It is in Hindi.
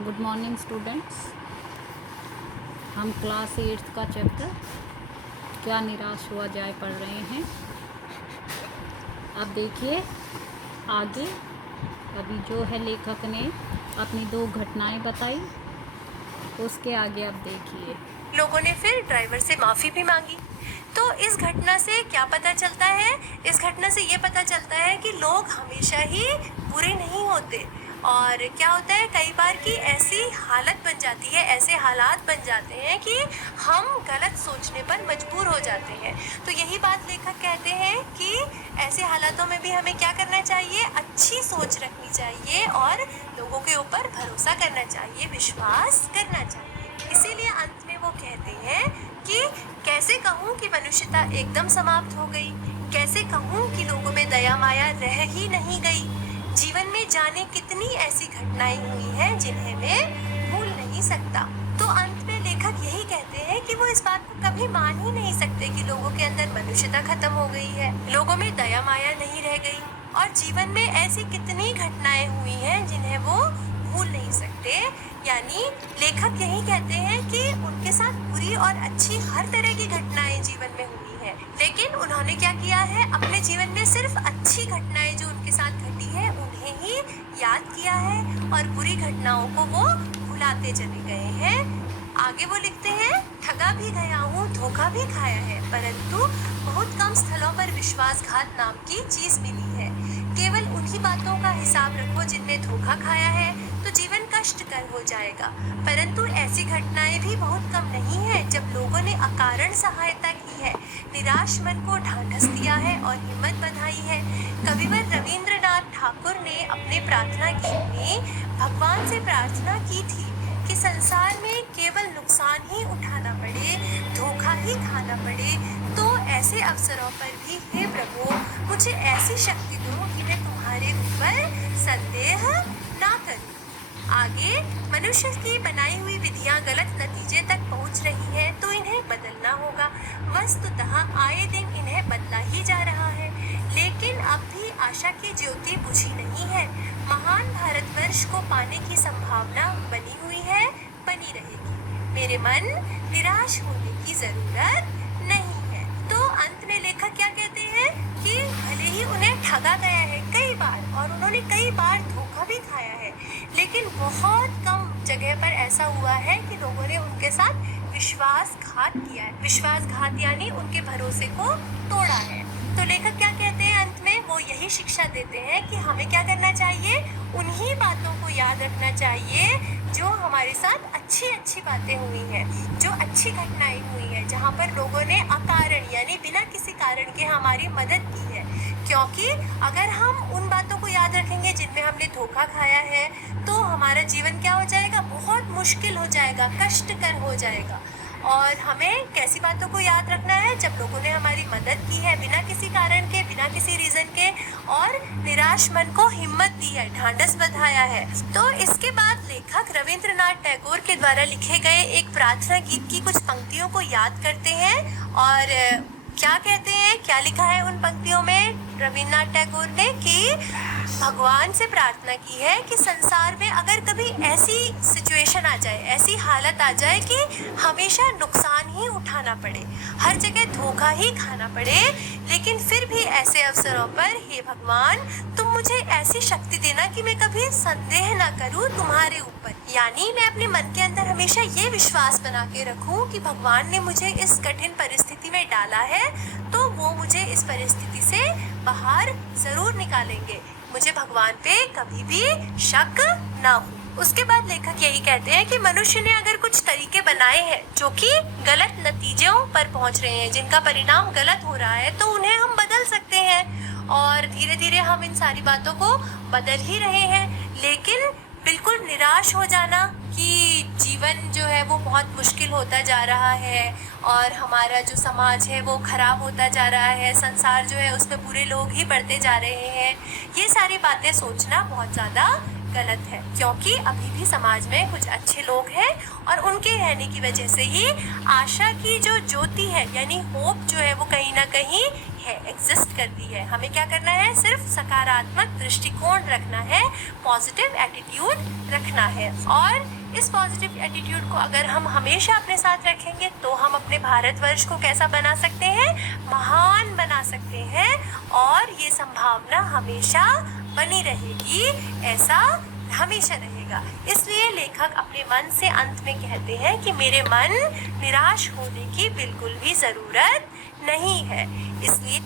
Good morning students. हम क्लास 8 का चैप्टर क्या निराश हुआ जाए पढ़ रहे हैं। अब देखिए आगे, अभी जो है लेखक ने अपनी 2 घटनाएं बताई, उसके आगे अब देखिए। लोगों ने फिर ड्राइवर से माफ़ी भी मांगी। तो इस घटना से क्या पता चलता है? इस घटना से ये पता चलता है कि लोग हमेशा ही बुरे नहीं होते, और क्या होता है कई बार कि ऐसी हालत बन जाती है, ऐसे हालात बन जाते हैं कि हम गलत सोचने पर मजबूर हो जाते हैं। तो यही बात लेखक कहते हैं कि ऐसे हालातों में भी हमें क्या करना चाहिए? अच्छी सोच रखनी चाहिए और लोगों के ऊपर भरोसा करना चाहिए, विश्वास करना चाहिए। इसीलिए अंत में वो कहते हैं कि कैसे कहूँ कि मनुष्यता एकदम समाप्त हो गई, कैसे कहूँ कि लोगों में दया माया रह ही नहीं गई। जीवन में जाने कितनी ऐसी घटनाएं हुई हैं जिन्हें मैं भूल नहीं सकता। तो अंत में लेखक यही कहते हैं कि वो इस बात को कभी मान ही नहीं सकते कि लोगों के अंदर मनुष्यता खत्म हो गई है, लोगों में दया माया नहीं रह गई, और जीवन में ऐसी कितनी घटनाएं हुई हैं जिन्हें वो भूल नहीं सकते। यानी लेखक यही कहते हैं कि उनके साथ बुरी और अच्छी हर तरह की घटनाएं जीवन में हुई हैं, लेकिन उन्होंने क्या किया है? अपने जीवन में सिर्फ अच्छी घटनाएं जो उनके साथ घटी है उन्हें ही याद किया है, और बुरी घटनाओं को वो भुलाते चले गए हैं। आगे वो लिखते हैं, ठगा भी गया हूँ, धोखा भी खाया है, परंतु बहुत कम स्थलों पर विश्वासघात नाम की चीज मिली है। केवल उन्हीं बातों का हिसाब रखो जिनमें धोखा खाया है, तो जीवन कष्टकर हो जाएगा। परंतु ऐसी घटनाएं भी बहुत कम नहीं है जब लोगों ने अकारण सहायता की है, निराश मन को ढांढस दिया है और हिम्मत बंधाई है। कविवर रविंद्रनाथ ठाकुर ने अपने प्रार्थना गीत में भगवान से प्रार्थना की थी कि संसार में केवल नुकसान ही उठाना पड़े, धोखा ही खाना पड़े, तो ऐसे अवसरों पर भी हे प्रभु मुझे ऐसी शक्ति दो कि मैं तुम्हारे ऊपर संदेह ना करूं। आगे, मनुष्य की बनाई हुई विधियां गलत नतीजे तक पहुंच रही हैं, तो इन्हें बदलना होगा। वस्तुतः आए दिन इन्हें बदला ही जा रहा है, लेकिन अब भी आशा की ज्योति बुझी नहीं है। महान भारतवर्ष को पाने की संभावना बनी हुई है, बनी रहेगी। मेरे मन, निराश होने की जरूरत नहीं है। तो अंत में लेखक क्या कहते हैं कि भले ही उन्हें ठगा गया है कई बार, और उन्होंने कई बार धोखा भी खाया है, लेकिन बहुत कम जगह पर ऐसा हुआ है कि लोगों ने उनके साथ विश्वासघात किया है। विश्वासघात यानी उनके भरोसे को तोड़ा है। तो लेखक क्या कहते हैं अंत में? वो यही शिक्षा देते हैं कि हमें क्या करना चाहिए? उन्हीं बातों को याद रखना चाहिए जो हमारे साथ अच्छी अच्छी बातें हुई हैं, जो अच्छी घटनाएं हुई हैं, जहाँ पर लोगों ने अकारण यानी बिना किसी कारण के हमारी मदद की है। क्योंकि अगर हम उन बातों को याद रखेंगे जिनमें हमने धोखा खाया है, तो हमारा जीवन क्या हो जाएगा? बहुत मुश्किल हो जाएगा, कष्टकर हो जाएगा। और हमें कैसी बातों को याद रखना है? जब लोगों ने हमारी मदद की है बिना किसी कारण के, बिना किसी रीजन के, और निराश मन को हिम्मत दी है, ढांढस बंधाया है। तो इसके बाद लेखक रविंद्रनाथ टैगोर के द्वारा लिखे गए एक प्रार्थना गीत की कुछ पंक्तियों को याद करते हैं, और क्या कहते हैं, क्या लिखा है उन पंक्तियों में रविन्द्रनाथ टैगोर ने? कि भगवान से प्रार्थना की है कि संसार में अगर कभी ऐसी सिचुएशन आ जाए, ऐसी हालत आ जाए कि हमेशा नुकसान ही उठाना पड़े, हर जगह धोखा ही खाना पड़े, लेकिन फिर भी ऐसे अवसरों पर हे भगवान तुम मुझे ऐसी शक्ति देना कि मैं कभी संदेह ना करूं तुम्हारे ऊपर। यानी मैं अपने मन के अंदर हमेशा ये विश्वास बना के रखूं कि भगवान ने मुझे इस कठिन परिस्थिति में डाला है, तो वो मुझे इस परिस्थिति से बाहर जरूर निकालेंगे। मुझे भगवान पे कभी भी शक ना हो। उसके बाद लेखक यही कहते हैं कि मनुष्य ने अगर कुछ तरीके बनाए हैं जो कि गलत नतीजों पर पहुंच रहे हैं, जिनका परिणाम गलत हो रहा है, तो उन्हें हम बदल सकते हैं, और धीरे धीरे हम इन सारी बातों को बदल ही रहे हैं। लेकिन बिल्कुल निराश हो जाना कि जीवन जो है वो बहुत मुश्किल होता जा रहा है, और हमारा जो समाज है वो खराब होता जा रहा है, संसार जो है उसमें बुरे लोग ही बढ़ते जा रहे हैं, ये सारी बातें सोचना बहुत ज़्यादा गलत है। क्योंकि अभी भी समाज में कुछ अच्छे लोग हैं, और उनके रहने की वजह से ही आशा की जो ज्योति है, यानी होप जो है वो कहीं ना कहीं है, एग्जिस्ट करती है। हमें क्या करना है? सिर्फ सकारात्मक दृष्टिकोण रखना है, पॉजिटिव एटीट्यूड रखना है। और इस पॉजिटिव एटीट्यूड को अगर हम हमेशा अपने साथ रखेंगे तो हम अपने भारतवर्ष को कैसा बना सकते हैं, महान बना सकते हैं, और ये संभावना हमेशा बनी रहेगी, ऐसा हमेशा रहेगा। इसलिए लेखक अपने मन से अंत में कहते हैं कि मेरे मन, निराश होने की बिल्कुल भी ज़रूरत नहीं है। इसलिए